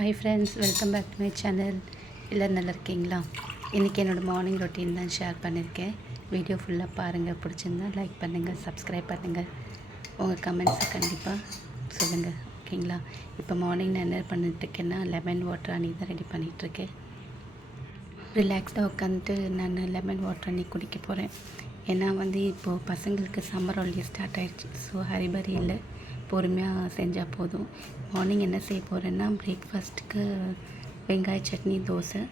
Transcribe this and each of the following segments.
Hi friends, welcome back to my channel. எல்லோரும் நல்லா இருக்கீங்களா? இன்றைக்கி என்னோடய மார்னிங் ரொட்டீன் தான் ஷேர் பண்ணியிருக்கேன். வீடியோ ஃபுல்லாக பாருங்கள். பிடிச்சிருந்தா லைக் பண்ணுங்கள், சப்ஸ்கிரைப் பண்ணுங்கள். உங்கள் கமெண்ட்ஸை கண்டிப்பாக சொல்லுங்கள், ஓகேங்களா? இப்போ மார்னிங் நான் என்ன பண்ணிட்டுருக்கேன்னா லெமன் வாட்டர் அன்னி தான் ரெடி பண்ணிகிட்ருக்கேன். ரிலாக்ஸ்டாக உட்காந்துட்டு நான் லெமன் வாட்டர் அன்னி குடிக்க போகிறேன். ஏன்னா இப்போது பசங்களுக்கு சம்மர் ஹாலிடே ஸ்டார்ட் ஆகிடுச்சு. ஸோ ஹரிபரி இல்லை, பொறுமையாக செஞ்சால் போதும். மார்னிங் என்ன செய்ய போகிறேன்னா பிரேக்ஃபாஸ்ட்டுக்கு வெங்காய சட்னி, தோசை.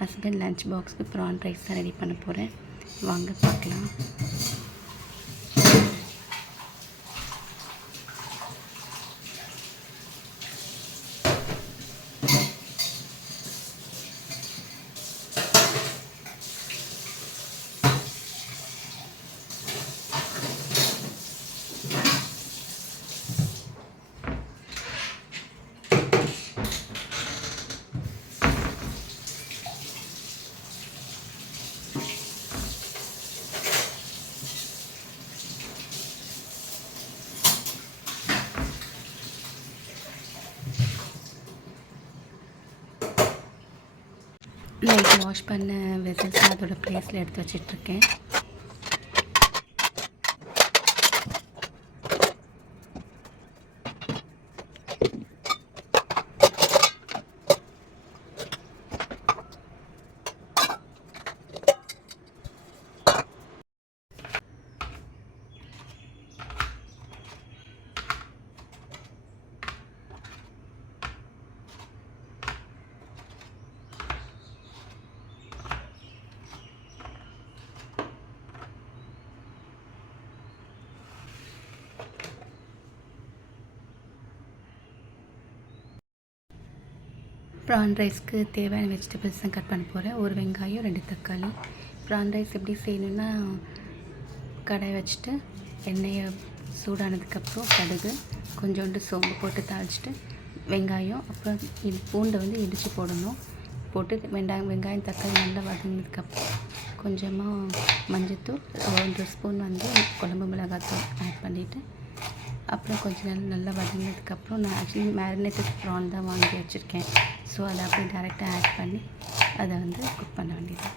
ஹஸ்பண்ட் லன்ச் பாக்ஸுக்கு ப்ரான் ரைஸ் தான் ரெடி பண்ண போகிறேன். வாங்க பார்க்கலாம். நைட்டு வாஷ் பண்ண வெசல்ஸ் அதோட ப்ளேஸில் எடுத்து வச்சிட்ருக்கேன். ப்ரான் ரைஸ்க்கு தேவையான வெஜிடபிள்ஸ் தான் கட் பண்ண போகிறேன். ஒரு வெங்காயம், 2 தக்காளி. ப்ரான் ரைஸ் எப்படி செய்யணுன்னா, கடாய் வச்சுட்டு எண்ணெயை சூடானதுக்கப்புறம் கடுகு, கொஞ்சோண்டு சோம்பு போட்டு தாளிச்சிட்டு வெங்காயம், அப்புறம் பூண்டை இடித்து போடணும். போட்டு வெங்காயம் தக்காளி நல்லா வதங்கினதுக்கப்புறம் கொஞ்சமாக மஞ்சள்தூள், 1 ஸ்பூன் குழம்பு மிளகாத்தூள் ஆட் பண்ணிவிட்டு அப்புறம் கொஞ்ச நேரம் நல்லா வதங்கினதுக்கப்புறம் நான் ஆக்சுவலி மேரினேட்டட் ப்ரான் தான் வாங்கி வச்சுருக்கேன். ஸோ அதை அப்படியே டேரெக்டாக ஆட் பண்ணி அதை குக் பண்ண வேண்டியது.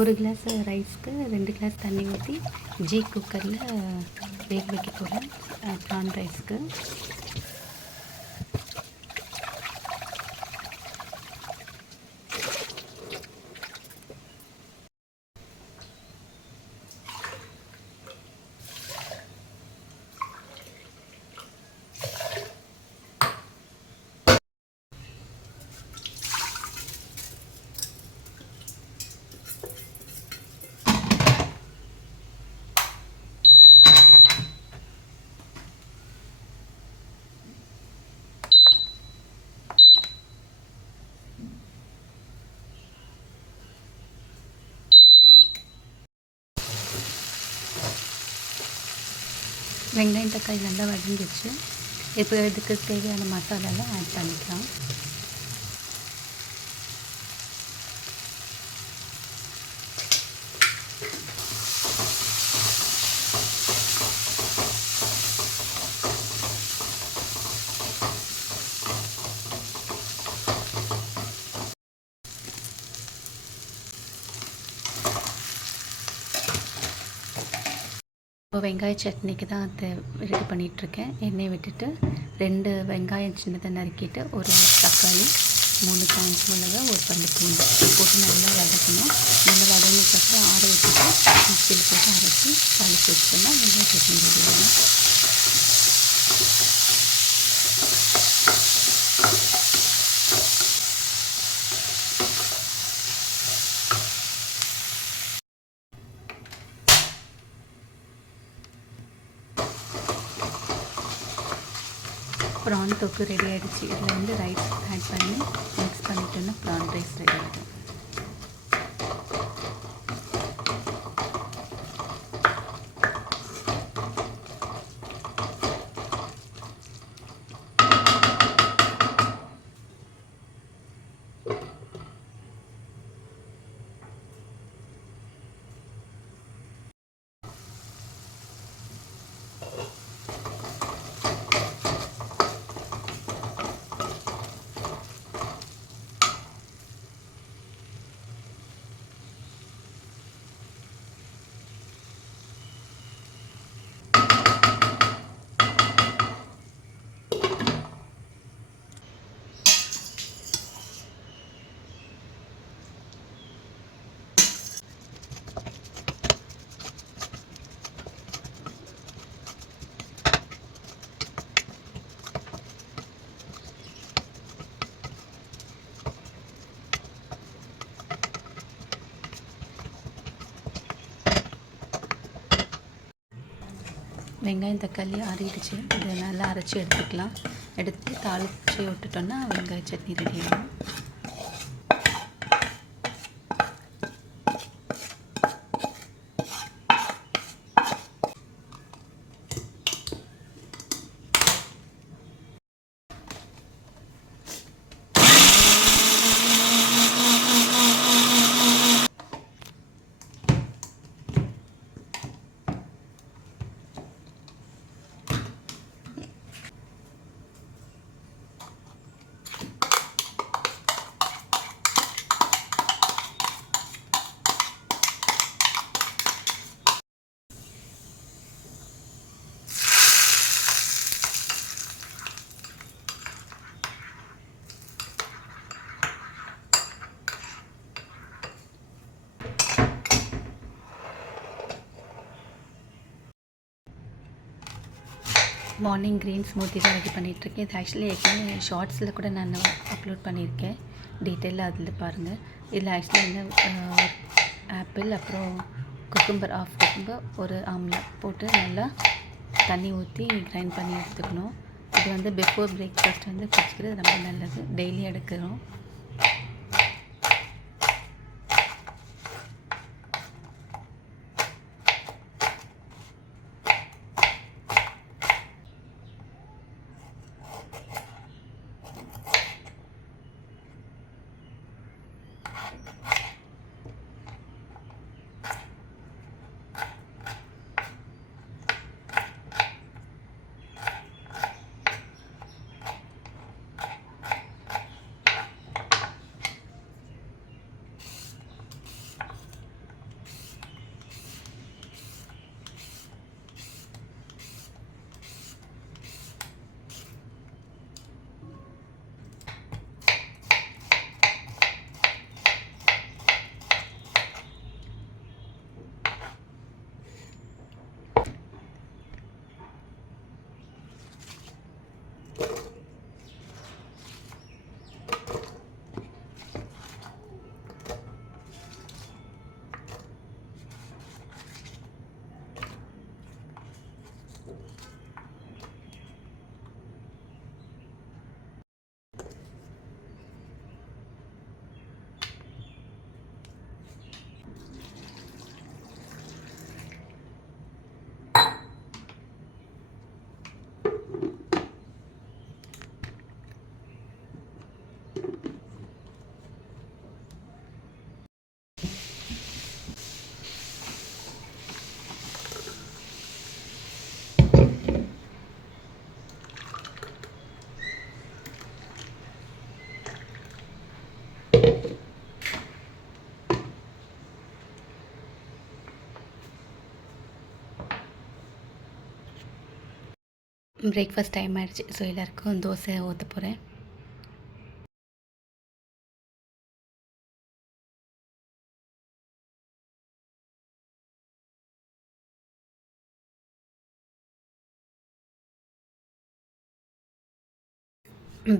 ஒரு கிளாஸ் ரைஸ்க்கு 2 கிளாஸ் தண்ணி ஊற்றி ஜீ குக்கரில் வேக வைக்க போகிறேன் ப்ரான் ரைஸ்க்கு. வெங்காயம் தக்காளி நல்லா வதங்கிடுச்சு. இப்போ இதுக்கு தேவையான மசாலாலாம் ஆட் பண்ணிக்கலாம். இப்போ வெங்காய சட்னிக்கு தான் ரெடி பண்ணிகிட்ருக்கேன். எண்ணெய் விட்டுட்டு 2 வெங்காயம் சின்னதாக நறுக்கிட்டு, ஒரு தக்காளி, 3 காஞ்ச மிளகா, ஒரு பல்லு பூண்டு போட்டு நல்லா வதக்கணும். நல்லா வதங்கினதுக்கப்புறம் ஆற வச்சுட்டு மிக்சியில் போட்டு அரைச்சி தாளித்து வச்சுட்டோம்னா வெங்காய சட்னி ரெடி ஆகும். ப்ரான் தொக்கு ரெடி ஆகிடுச்சு. இதில் வந்து ரைஸ் ஆட் பண்ணி மிக்ஸ் பண்ணிட்டோன்னா ப்ரான் ரைஸ் ரெடி ஆகிடும். வெங்காயம் தக்காளி ஆறிடுச்சு. இதை நல்லா அரைச்சி எடுத்துக்கலாம். எடுத்து தாளித்து விட்டுட்டோன்னா வெங்காய சட்னி ரெடி ஆகும். மார்னிங் க்ரீன் ஸ்மூத்தி தான் ரெடி பண்ணிகிட்ருக்கேன். இது ஆக்சுவலி ஏற்கனவே ஷார்ட்ஸில் கூட நான் அப்லோட் பண்ணியிருக்கேன். டீட்டெயிலாக அதில் பாருங்கள். இதில் ஆக்சுவலி என்ன ஆப்பிள், அப்புறம் குக்கும்பர், ஆஃப் குக்கும்பர், ஒரு ஆம்லா போட்டு நல்லா தண்ணி ஊற்றி கிரைண்ட் பண்ணி எடுத்துக்கணும். இது வந்து பிஃபோர் பிரேக்ஃபாஸ்ட் வந்து குடிக்கிறது ரொம்ப நல்லது. டெய்லி எடுக்கிறோம். பிரேக்ஃபாஸ்ட் டைம் ஆகிடுச்சு. ஸோ எல்லாேருக்கும் தோசை ஊற்ற போகிறேன்.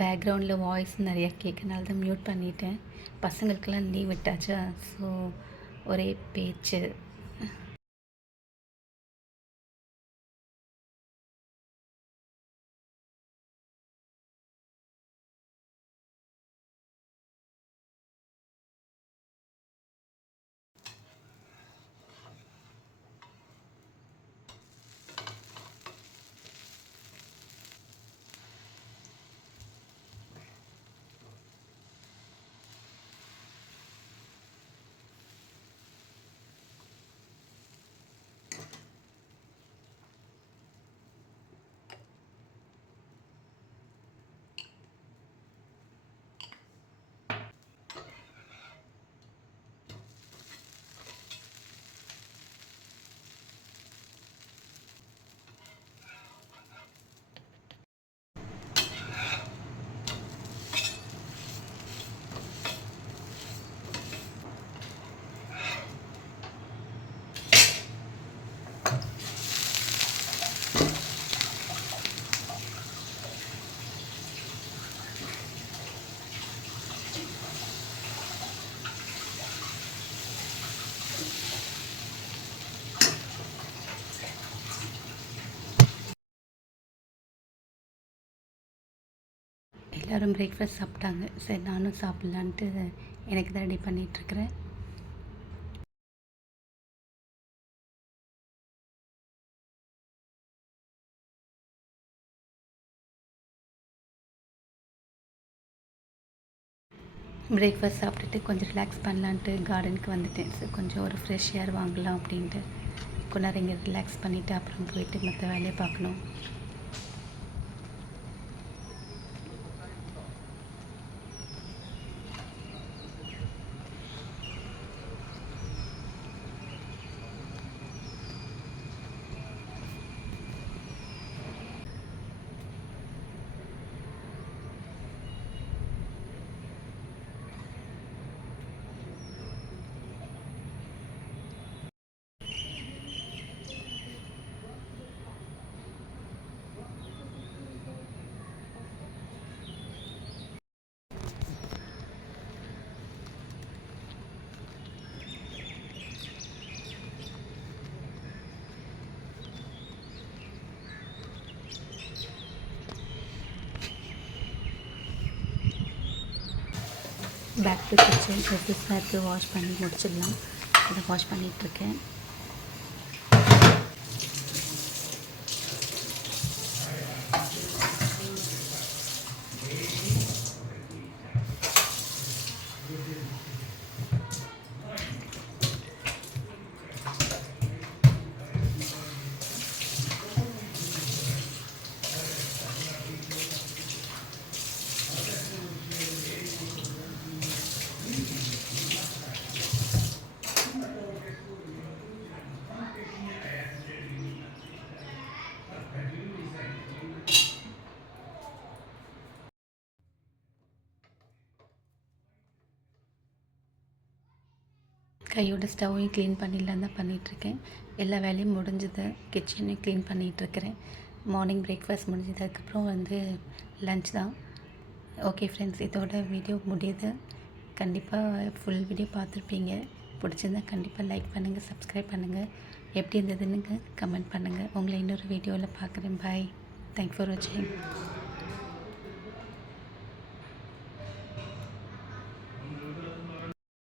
பேக்ரவுண்டில் வாய்ஸ் நிறையா கேட்கனால தான் மியூட் பண்ணிட்டேன். பசங்களுக்கெல்லாம் லீவ் விட்டாச்சா, ஸோ ஒரே பேச்சு. எல்லோரும் பிரேக்ஃபாஸ்ட் சாப்பிட்டாங்க. சரி நானும் சாப்பிட்லான்ட்டு எனக்கு தான் ரெடி பண்ணிகிட்ருக்கிறேன். பிரேக்ஃபாஸ்ட் சாப்பிட்டுட்டு கொஞ்சம் ரிலாக்ஸ் பண்ணலான்ட்டு கார்டனுக்கு வந்துட்டேன். ஸோ கொஞ்சம் ஒரு ஃப்ரெஷ் ஏர் வாங்கலாம் அப்படின்ட்டு கொஞ்ச நேரம் இங்கே ரிலாக்ஸ் பண்ணிவிட்டு அப்புறம் போயிட்டு மற்ற வேலையை பார்க்கணும். Back to kitchen. ட்ரெஸ்ஸஸ்லாம் எடுத்து வாஷ் பண்ணி முடிச்சிடலாம். அதை வாஷ் பண்ணிகிட்ருக்கேன். கையோட ஸ்டவ்வையும் க்ளீன் பண்ணிடலாம் தான் பண்ணிகிட்ருக்கேன். எல்லா வேலையும் முடிஞ்சது. கிச்சனையும் க்ளீன் பண்ணிகிட்ருக்கிறேன். மார்னிங் பிரேக்ஃபாஸ்ட் முடிஞ்சது. அதுக்கப்புறம் லன்ச் தான். ஓகே ஃப்ரெண்ட்ஸ், இதோட வீடியோ முடியுது. கண்டிப்பாக ஃபுல் வீடியோ பார்த்துருப்பீங்க. பிடிச்சிருந்தா கண்டிப்பாக லைக் பண்ணுங்கள், சப்ஸ்கிரைப் பண்ணுங்கள். எப்படி இருந்ததுன்னு கமெண்ட் பண்ணுங்கள். உங்களை இன்னொரு வீடியோவில் பார்க்குறேன். பாய். தேங்க்ஸ் ஃபார் வாட்சிங்.